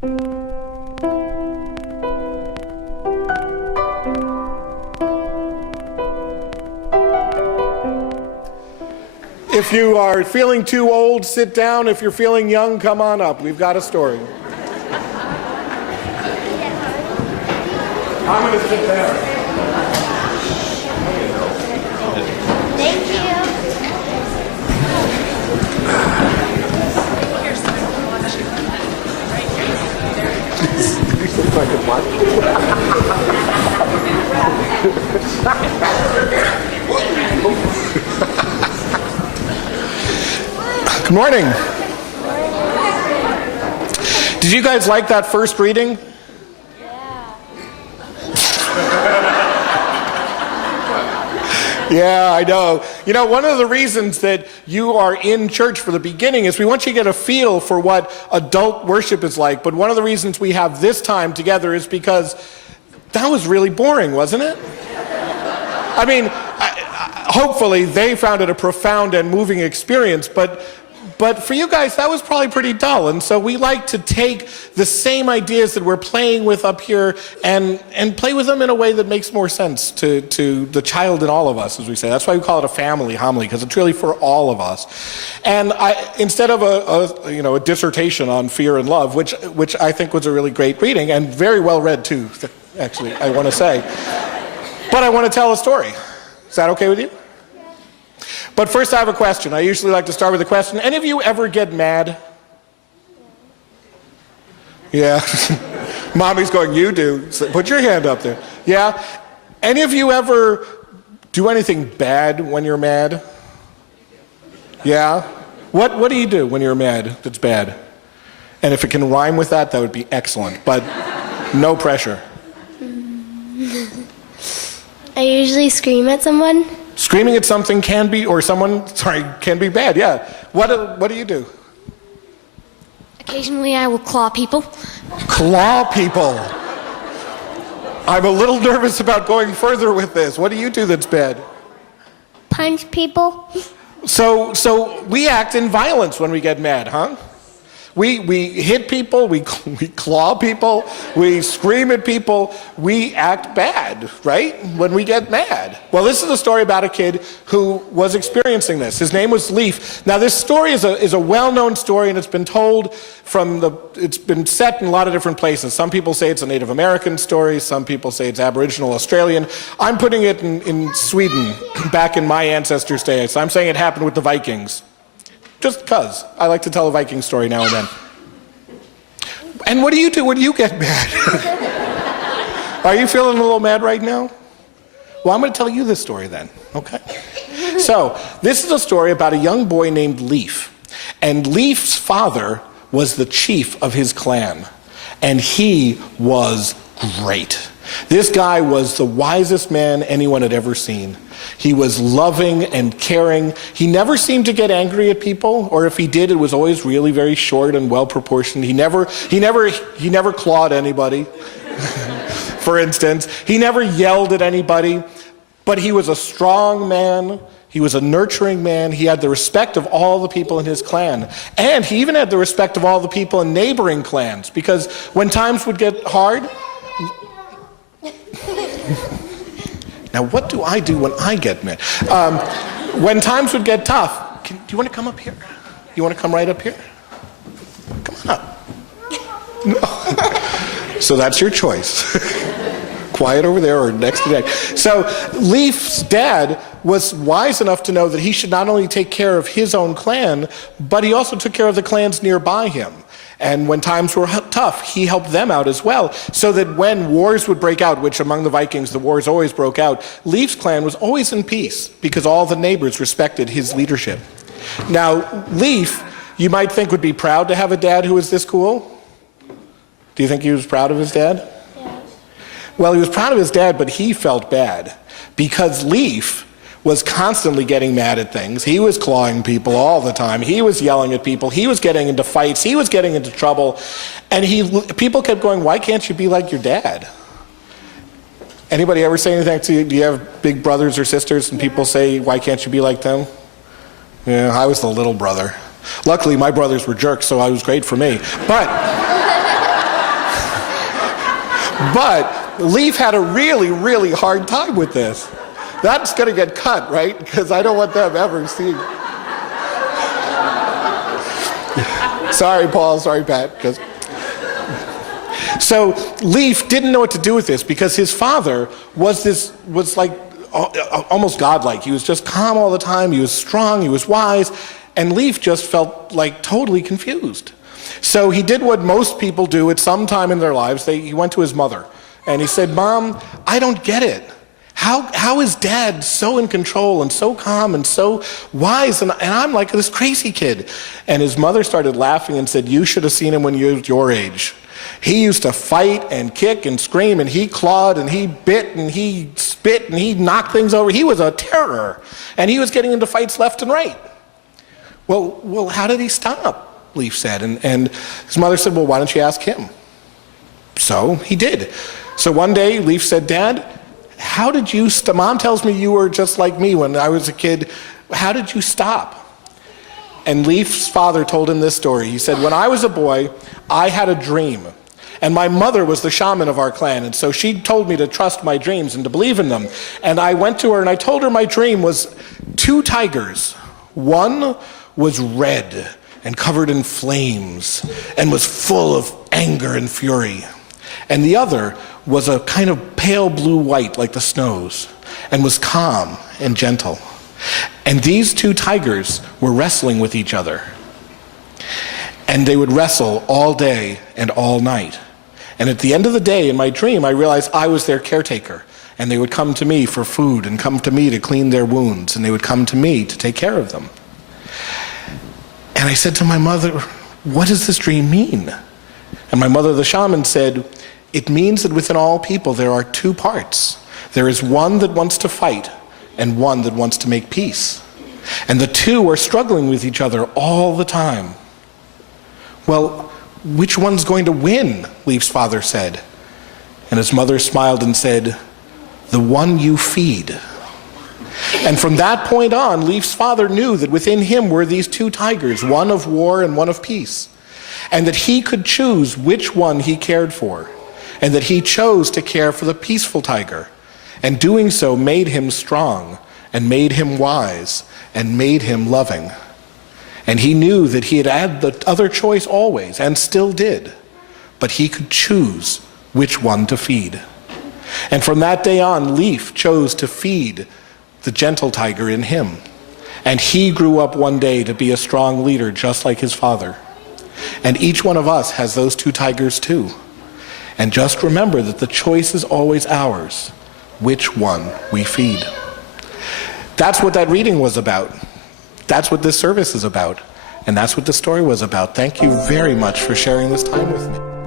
If you are feeling too old, sit down. If you're feeling young, come on up. We've got a story. I'm going to sit down. Thank you. Good morning. Did you guys like that first reading? Yeah, I know. You know, one of the reasons that you are in church for the beginning is we want you to get a feel for what adult worship is like. But one of the reasons we have this time together is because that was really boring, wasn't it? I mean, hopefully they found it a profound and moving experience, but for you guys, that was probably pretty dull. And so we like to take the same ideas that we're playing with up here and play with them in a way that makes more sense to the child in all of us, as we say. That's why we call it a family homily, because it's really for all of us. And instead of a dissertation on fear and love, which I think was a really great reading, and very well read too, actually, I want to say. But I want to tell a story. Is that okay with you? But first I have a question. I usually like to start with a question. Any of you ever get mad? Yeah. Mommy's going, you do. So put your hand up there. Yeah. Any of you ever do anything bad when you're mad? Yeah. What do you do when you're mad that's bad? And if it can rhyme with that, that would be excellent. But no pressure. I usually scream at someone. Screaming at something can be bad, yeah. What do you do? Occasionally I will claw people. Claw people. I'm a little nervous about going further with this. What do you do that's bad? Punch people. So we act in violence when we get mad, huh? We hit people, we claw people, we scream at people, we act bad, right? When we get mad. Well, this is a story about a kid who was experiencing this. His name was Leaf. Now, this story is a well-known story, and it's been told it's been set in a lot of different places. Some people say it's a Native American story, some people say it's Aboriginal Australian. I'm putting it in Sweden, back in my ancestors' days. So I'm saying it happened with the Vikings. Just because. I like to tell a Viking story now and then. And what do you do when you get mad? Are you feeling a little mad right now? Well, I'm going to tell you this story then, okay? So, this is a story about a young boy named Leaf. And Leaf's father was the chief of his clan. And he was great. This guy was the wisest man anyone had ever seen. He was loving and caring. He never seemed to get angry at people, or if he did, it was always really very short and well proportioned. He never clawed anybody, for instance. He never yelled at anybody, but he was a strong man. He was a nurturing man. He had the respect of all the people in his clan. And he even had the respect of all the people in neighboring clans, because when times would get hard, now, what do I do when I get mad? When times would get tough, do you want to come up here? You want to come right up here? Come on up. No. So that's your choice. Quiet over there or next to that. So Leaf's dad was wise enough to know that he should not only take care of his own clan, but he also took care of the clans nearby him. And when times were tough, he helped them out as well, so that when wars would break out, which among the Vikings the wars always broke out, Leaf's clan was always in peace because all the neighbors respected his leadership. Now, Leaf, you might think, would be proud to have a dad who was this cool. Do you think he was proud of his dad? Yes. Well, he was proud of his dad, but he felt bad because Leaf was constantly getting mad at things. He was clawing people all the time. He was yelling at people. He was getting into fights. He was getting into trouble. And people kept going, why can't you be like your dad? Anybody ever say anything to you? Do you have big brothers or sisters and people say, why can't you be like them? Yeah, I was the little brother. Luckily, my brothers were jerks, so it was great for me. But But Leaf had a really, really hard time with this. That's going to get cut, right? Because I don't want them ever seeing. Sorry, Paul. Sorry, Pat. So Leaf didn't know what to do with this because his father was like almost godlike. He was just calm all the time. He was strong. He was wise. And Leaf just felt like totally confused. So he did what most people do at some time in their lives. He went to his mother and he said, "Mom, I don't get it. How is Dad so in control and so calm and so wise and I'm like this crazy kid?" And his mother started laughing and said, "You should have seen him when you were your age. He used to fight and kick and scream and he clawed and he bit and he spit and he knocked things over. He was a terror and he was getting into fights left and right." Well, how did he stop? Leaf said. And his mother said, "Well, why don't you ask him?" So he did. So one day Leaf said, "Dad, how did you stop? Mom tells me you were just like me when I was a kid. How did you stop?" And Leaf's father told him this story. He said, "When I was a boy, I had a dream. And my mother was the shaman of our clan. And so she told me to trust my dreams and to believe in them. And I went to her and I told her my dream was 2 tigers. One was red and covered in flames and was full of anger and fury. And the other was a kind of pale blue-white like the snows and was calm and gentle. And these 2 tigers were wrestling with each other. And they would wrestle all day and all night. And at the end of the day, in my dream, I realized I was their caretaker. And they would come to me for food and come to me to clean their wounds. And they would come to me to take care of them." And I said to my mother, "What does this dream mean?" And my mother, the shaman, said, "It means that within all people there are 2 parts. There is one that wants to fight and one that wants to make peace. And the 2 are struggling with each other all the time." "Well, which one's going to win?" Leaf's father said. And his mother smiled and said, "The one you feed." And from that point on, Leaf's father knew that within him were these 2 tigers, one of war and one of peace, and that he could choose which one he cared for, and that he chose to care for the peaceful tiger, and doing so made him strong, and made him wise, and made him loving. And he knew that he had had the other choice always, and still did, but he could choose which one to feed. And from that day on, Leaf chose to feed the gentle tiger in him. And he grew up one day to be a strong leader just like his father. And each one of us has those 2 tigers too. And just remember that the choice is always ours, which one we feed. That's what that reading was about. That's what this service is about. And that's what the story was about. Thank you very much for sharing this time with me.